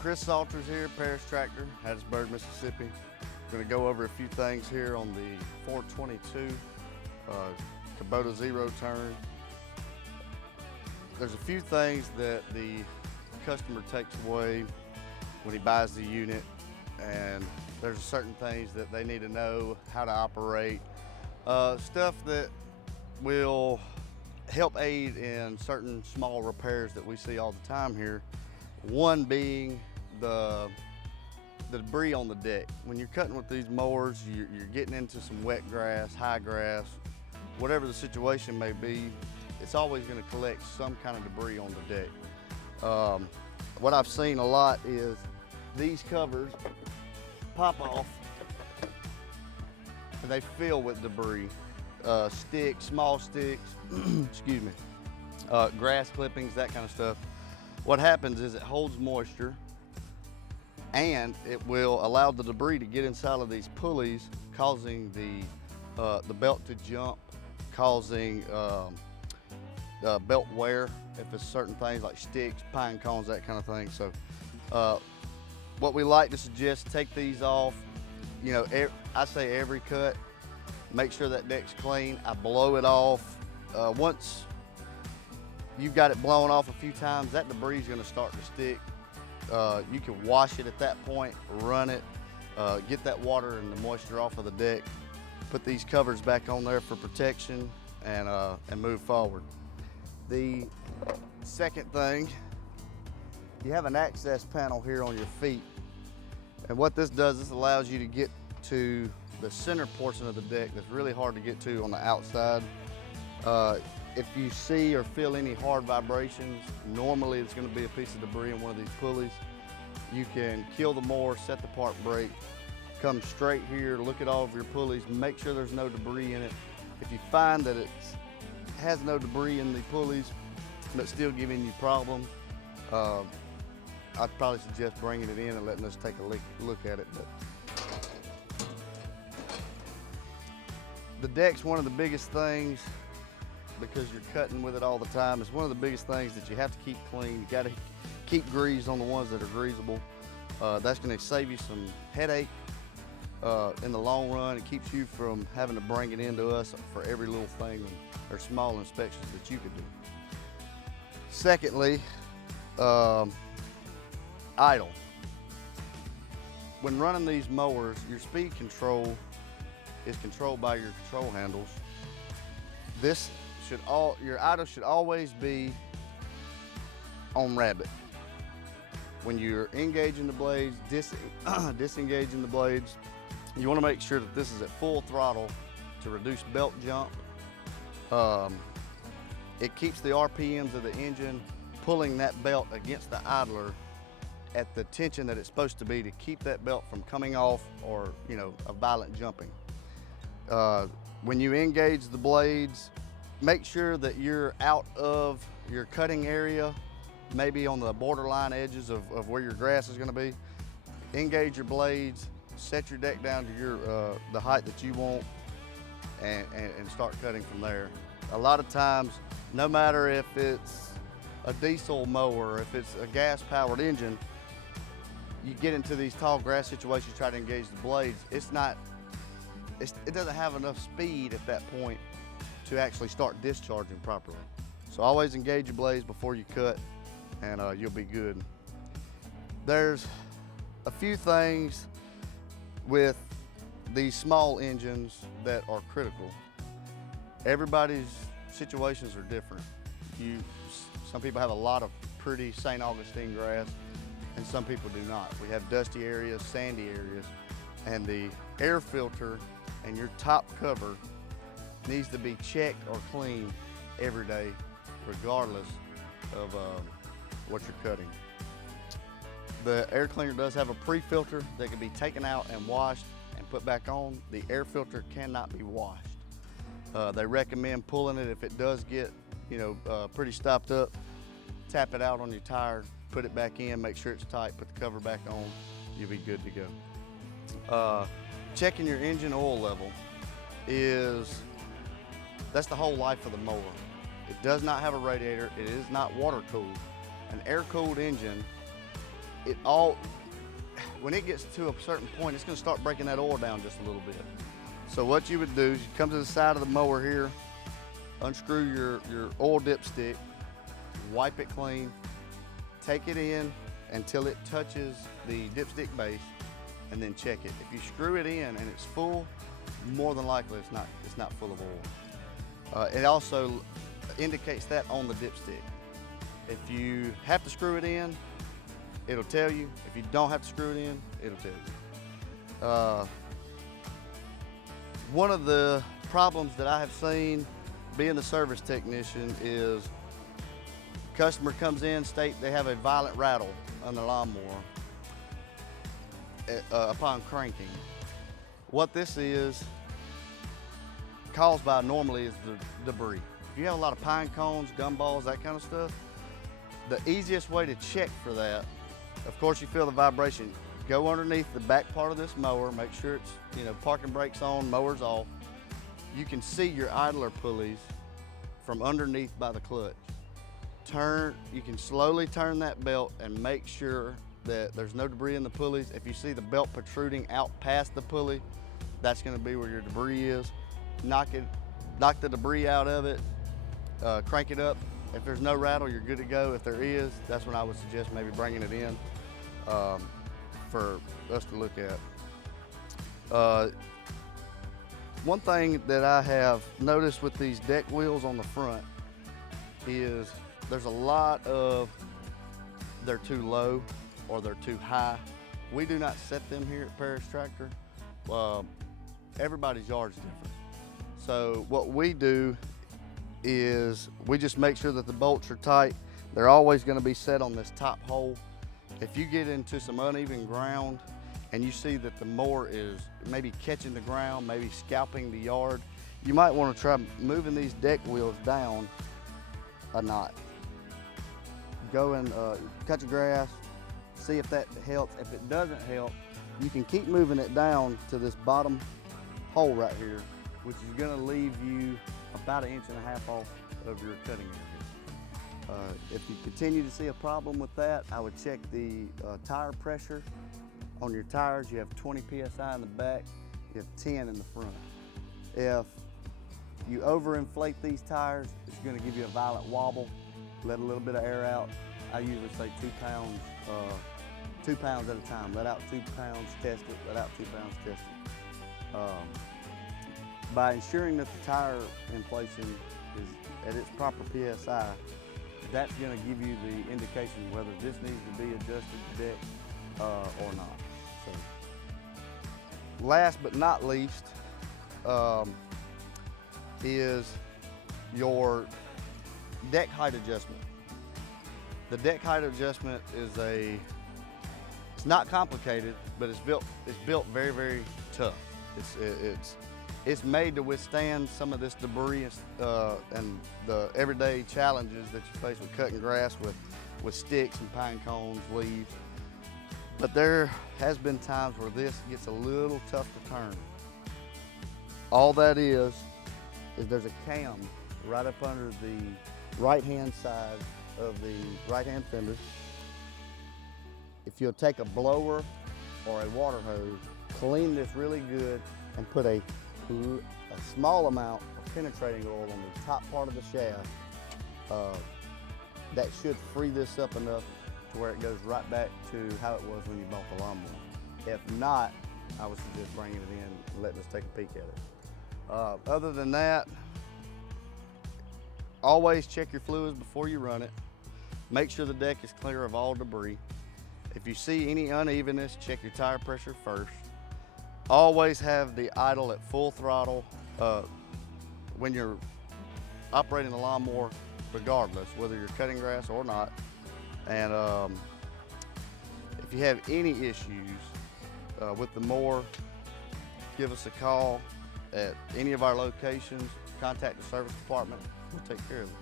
Chris Saulters here, Paris Tractor, Hattiesburg, Mississippi. I'm going to go over a few things here on the 422 Kubota Zero Turn. There's a few things that the customer takes away when he buys the unit, and there's certain things that they need to know how to operate. Stuff that will help aid in certain small repairs that we see all the time here. One being the debris on the deck. When you're cutting with these mowers, you're getting into some wet grass, high grass, whatever the situation may be, it's always going to collect some kind of debris on the deck. What I've seen a lot is these covers pop off and they fill with debris. Sticks, small sticks, excuse me, grass clippings, that kind of stuff. What happens is it holds moisture and it will allow the debris to get inside of these pulleys, causing the belt to jump, causing belt wear if it's certain things like sticks, pine cones, that kind of thing. So what we like to suggest, take these off, you know, I say every cut, make sure that deck's clean. I blow it off. Once you've got it blown off a few times, that debris is going to start to stick. You can wash it at that point, run it, get that water and the moisture off of the deck, put these covers back on there for protection, and move forward. The second thing, you have an access panel here on your feet, and what this does, this allows you to get to the center portion of the deck that's really hard to get to on the outside. If you see or feel any hard vibrations, normally it's going to be a piece of debris in one of these pulleys. You can kill the mower, set the part brake, come straight here, look at all of your pulleys, make sure there's no debris in it. If you find that it has no debris in the pulleys but still giving you problems, I'd probably suggest bringing it in and letting us take a look at it. But the deck's one of the biggest things, because you're cutting with it all the time. It's one of the biggest things that you have to keep clean. You got to keep grease on the ones that are greasable. That's going to save you some headache in the long run. It keeps you from having to bring it into us for every little thing or small inspections that you could do. Secondly, idle. When running these mowers, your speed control is controlled by your control handles. Your idle should always be on rabbit. When you're engaging the blades, disengaging the blades, you want to make sure that this is at full throttle to reduce belt jump. It keeps the RPMs of the engine pulling that belt against the idler at the tension that it's supposed to be to keep that belt from coming off or, you know, a violent jumping. When you engage the blades, make sure that you're out of your cutting area, maybe on the borderline edges of where your grass is going to be. Engage your blades, set your deck down to the height that you want, and start cutting from there. A lot of times, no matter if it's a diesel mower, if it's a gas-powered engine, you get into these tall grass situations, try to engage the blades, it doesn't have enough speed at that point to actually start discharging properly. So always engage your blades before you cut, and you'll be good. There's a few things with these small engines that are critical. Everybody's situations are different. Some people have a lot of pretty St. Augustine grass, and some people do not. We have dusty areas, sandy areas, and the air filter and your top cover needs to be checked or cleaned every day, regardless of what you're cutting. The air cleaner does have a pre-filter that can be taken out and washed and put back on. The air filter cannot be washed. They recommend pulling it if it does get, pretty stopped up. Tap it out on your tire, put it back in, make sure it's tight, put the cover back on, you'll be good to go. Checking your engine oil level that's the whole life of the mower. It does not have a radiator, it is not water cooled. An air cooled engine when it gets to a certain point, it's gonna start breaking that oil down just a little bit. So what you would do is you come to the side of the mower here, unscrew your oil dipstick, wipe it clean, take it in until it touches the dipstick base, and then check it. If you screw it in and it's full, more than likely it's not full of oil. It also indicates that on the dipstick. If you have to screw it in, it'll tell you. If you don't have to screw it in, it'll tell you. One of the problems that I have seen being the service technician is customer comes in, state they have a violent rattle on the lawnmower upon cranking. What this is caused by normally is the debris. If you have a lot of pine cones, gumballs, that kind of stuff, the easiest way to check for that, of course you feel the vibration, go underneath the back part of this mower, make sure it's, parking brakes on, mower's off. You can see your idler pulleys from underneath by the clutch. You can slowly turn that belt and make sure that there's no debris in the pulleys. If you see the belt protruding out past the pulley, that's gonna be where your debris is. Knock the debris out of it, crank it up. If there's no rattle, you're good to go. If there is, that's when I would suggest maybe bringing it in for us to look at. One thing that I have noticed with these deck wheels on the front is there's a lot of they're too low or they're too high. We do not set them here at Parish Tractor. Everybody's yard's different. So what we do is we just make sure that the bolts are tight. They're always going to be set on this top hole. If you get into some uneven ground and you see that the mower is maybe catching the ground, maybe scalping the yard, you might want to try moving these deck wheels down a knot. Go and cut your grass, see if that helps. If it doesn't help, you can keep moving it down to this bottom hole right here, which is going to leave you about 1.5 inches off of your cutting area. If you continue to see a problem with that, I would check the tire pressure on your tires. You have 20 psi in the back, you have 10 in the front. If you overinflate these tires, it's going to give you a violent wobble, let a little bit of air out. I usually say 2 pounds, 2 pounds at a time. Let out 2 pounds, test it, let out 2 pounds, test it. By ensuring that the tire inflation is at its proper PSI, that's going to give you the indication whether this needs to be adjusted to deck or not. So, last but not least is your deck height adjustment. The deck height adjustment is it's not complicated, but it's built very, very tough. It's made to withstand some of this debris and the everyday challenges that you face with cutting grass with sticks and pine cones, leaves. But there has been times where this gets a little tough to turn. All that is there's a cam right up under the right-hand side of the right-hand fender. If you'll take a blower or a water hose, clean this really good and put a small amount of penetrating oil on the top part of the shaft, that should free this up enough to where it goes right back to how it was when you bought the lawnmower. If not, I would suggest bringing it in and letting us take a peek at it. Other than that, always check your fluids before you run it. Make sure the deck is clear of all debris. If you see any unevenness, check your tire pressure first. Always have the idle at full throttle when you're operating the lawnmower, regardless, whether you're cutting grass or not. And if you have any issues with the mower, give us a call at any of our locations, contact the service department, we'll take care of it.